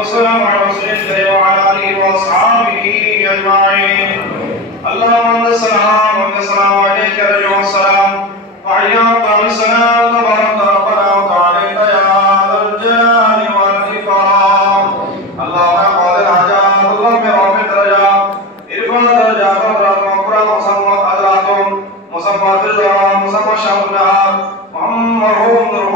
وسلم على سيدنا وعلى اله واصحابه اجمعين اللهم انت السلام وانت السلام عليك رجع السلام وعيا قام السلام تبارك ربنا وتعالى يا ذا الجلال والاكرام اللهم قد رجع اللهم رحمت رجع ارفع درجا فرجا مقرا وسمى قدراتهم مسمى في الجرام مسمى الشهر النهار محمد رحمه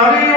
Amen.